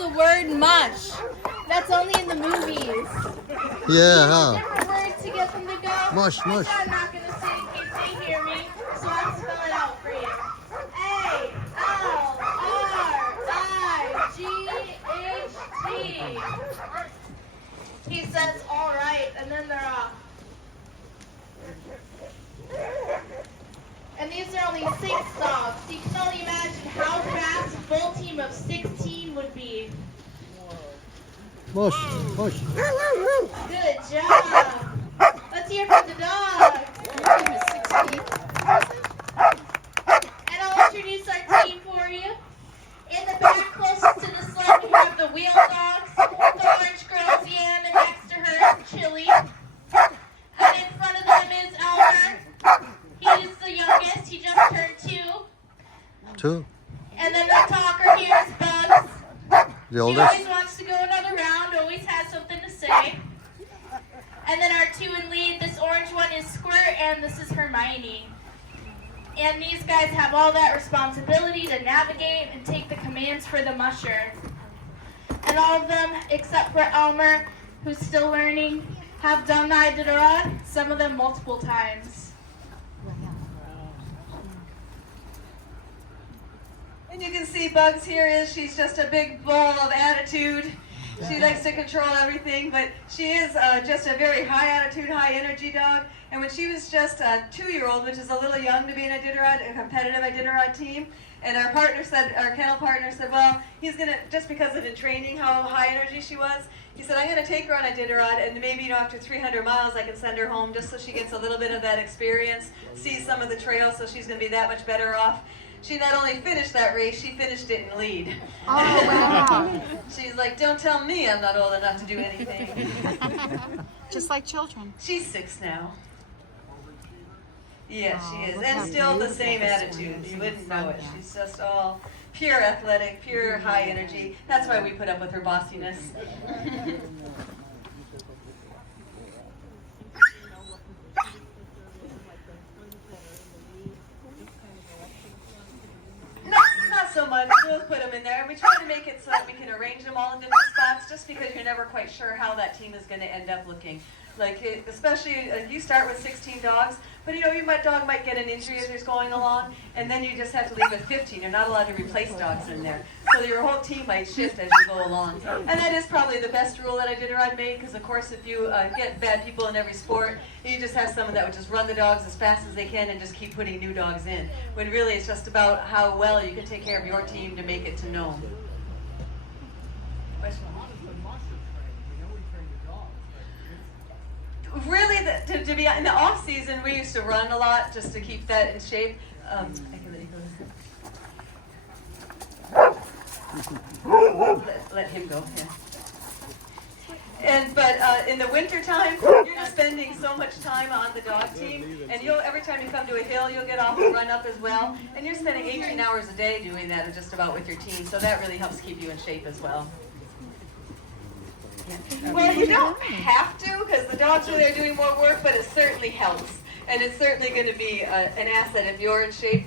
the word mush. That's only in the movies. Yeah, Use a huh? different word to get them to go. Mush, mush. I'm not going to say in case they hear me, so I'll spell it out for you. A-L-R-I-G-H-T. He says, all right, and then they're off. And these are only 6 dogs, so you can only imagine how fast a full team of 16 would be. Mush, mush. Good job. Let's hear from the dog. Your team is 16. And I'll introduce our team for you. In the back, closest to the sled, we have the wheel dogs, the orange girl's Yam, and next to her is Chili. And in front of them is Albert. He's the youngest. He just turned 2. 2. And then the talker here is Bugs. The She oldest. always wants to go another round, always has something to say. And then our 2 in lead, this orange one is Squirt, and this is Hermione. And these guys have all that responsibility to navigate and take the commands for the musher. And all of them, except for Elmer, who's still learning, have done the Iditarod, some of them multiple times. And you can see Bugs here she's just a big bowl of attitude. She likes to control everything, but she is just a very high attitude, high energy dog. And when she was just a 2-year-old, which is a little young to be in a competitive Iditarod team, and our kennel partner said, well, he's gonna, just because of the training, how high energy she was, he said, I'm gonna take her on Iditarod, and maybe after 300 miles I can send her home just so she gets a little bit of that experience, sees some of the trails, so she's gonna be that much better off. She not only finished that race, she finished it in lead. Oh, wow. She's like, don't tell me I'm not old enough to do anything. Just like children. She's 6 now. Yeah, she is. look And how still the beautiful same this one attitude. is You in wouldn't know front, it. yeah. She's just all pure athletic, pure high energy. That's why we put up with her bossiness. Not so much. We'll put them in there. And we try to make it so that we can arrange them all in different spots just because you're never quite sure how that team is going to end up looking. Like, especially, you start with 16 dogs, but your dog might get an injury as it's going along, and then you just have to leave with 15. You're not allowed to replace dogs in there. So your whole team might shift as you go along. And that is probably the best rule that Iditarod made, because of course if you get bad people in every sport, you just have someone that would just run the dogs as fast as they can and just keep putting new dogs in. When really it's just about how well you can take care of your team to make it to Nome. Question? Really, to be in the off season, we used to run a lot just to keep that in shape. I can let you go. Let him go. Yeah. But in the winter time, you're just spending so much time on the dog team, and every time you come to a hill, you'll get off and run up as well. And you're spending 18 hours a day doing that, just about with your team. So that really helps keep you in shape as well. Well, you don't have to, because the dogs are there doing more work, but it certainly helps. And it's certainly going to be an asset if you're in shape.